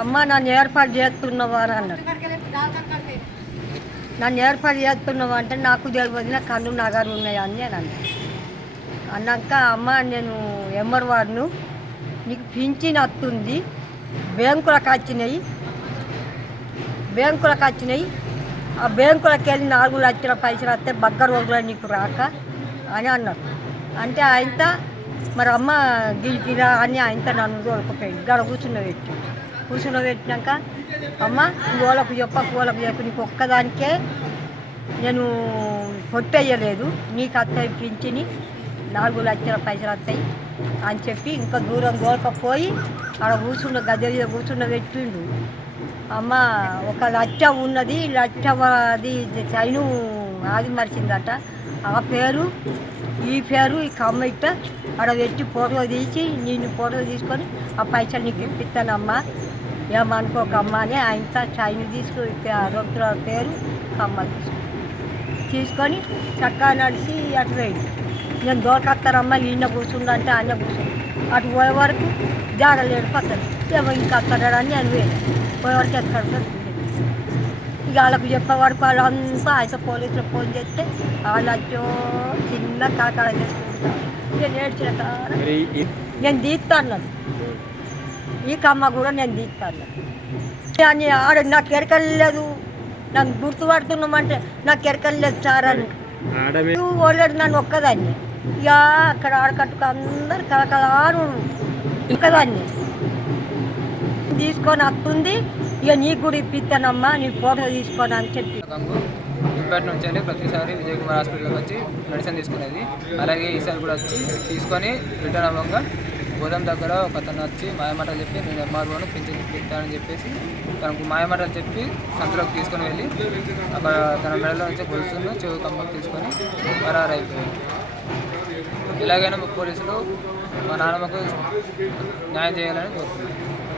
అమ్మ నన్ను ఏర్పాటు చేస్తున్నావా అని అన్నాడు. నన్ను ఏర్పాటు చేస్తున్నావా అంటే నాకు తెలియదు, నా కన్ను నగరు ఉన్నాయని నేను అన్నాక అమ్మ నేను ఎంఆర్వార్ను, నీకు పింఛన్ వస్తుంది, బ్యాంకులకు వచ్చినాయి, ఆ బ్యాంకులకు వెళ్ళి 4 లక్షల పైసలు వస్తే బగ్గ రోజులు నీకు రాక అని అన్నాడు. అంటే ఆయన మరి అమ్మ గిరికిరా అని ఆయన నన్ను తోలుకుపోయింది. గడ కూర్చున్నబెట్టినాక అమ్మ ఓలకు చెప్పు, నీకు ఒక్కదానికే నేను పొట్టేయలేదు, నీకు వస్తాయి పింఛని 4 లక్షల పైసలు వస్తాయి అని చెప్పి ఇంకా దూరం తోలకపోయి ఆడ గద్దె మీద కూర్చున్నబెట్టిండు. అమ్మ 1 లక్ష ఉన్నది, లక్షది చైను అది మరిచిందట, ఆ పేరు ఈ కమ్మ ఇట్ట ఆడ పెట్టి ఫోటో తీసి నేను ఫోటో తీసుకొని ఆ పైసలు నీకు ఇప్పిస్తానమ్మా, ఏమనుకోకమ్మా అని ఆయన చైను రొట్టెల పేరు కమ్మ తీసుకొని చక్కగా నడిచి అటు పోయింది. నేను దోరకత్తారమ్మా ఈయన కూర్చుండంటే ఆయన కూర్చుంది. అటు పోయే వరకు జాగలేడు పక్కన ఏమో ఇంకా అత్తడాడని నేను పోయేవరకు ఎక్కడ ఇక వాళ్ళకు చెప్పే వరకు వాళ్ళంతా అయితే పోలీసులు ఫోన్ చేస్తే వాళ్ళు వచ్చో చిన్న కాకాడ చేసుకుంటారు. నేను ఏడ్చిన నేను తీస్తాను, ఈ కమ్మ కూడా నేను తీస్తాను అని ఆడ నాకు ఎరకలేదు, నాకు గుర్తుపడుతున్నామంటే నాకు ఎరకలేదు సార్ అని ఓలేడు నన్ను ఒక్కదాన్ని. ఇక అక్కడ ఆడకట్టుకు అందరు కలకలాను ఇంకదాన్ని తీసుకొని వస్తుంది. ఇక నీకు కూడా ఇప్పిస్తానమ్మా, నీ ఫోటో తీసుకొని అని చెప్పి ఇంపేట నుంచి వెళ్ళి ప్రతిసారి విజయ్ కుమార్ హాస్పిటల్కి వచ్చి మెడిసిన్ తీసుకునేది. అలాగే ఈసారి కూడా వచ్చి తీసుకొని రిటర్న్ అవ్వగా గోదాం దగ్గర ఒక అతను వచ్చి మాయమాటలు చెప్పి నేను ఎంఆర్ఓను పింఛన్ ఇప్పిస్తానని చెప్పేసి తనకు మాయమాటలు చెప్పి సంతలోకి తీసుకొని వెళ్ళి అక్కడ తన మెడలో నుంచి గొలుసును చెవు కమ్మకు తీసుకొని పరారైపోయాయి. ఇలాగైనా పోలీసులు మా నాన్నమ్మకు న్యాయం చేయాలని కోరుతున్నాను.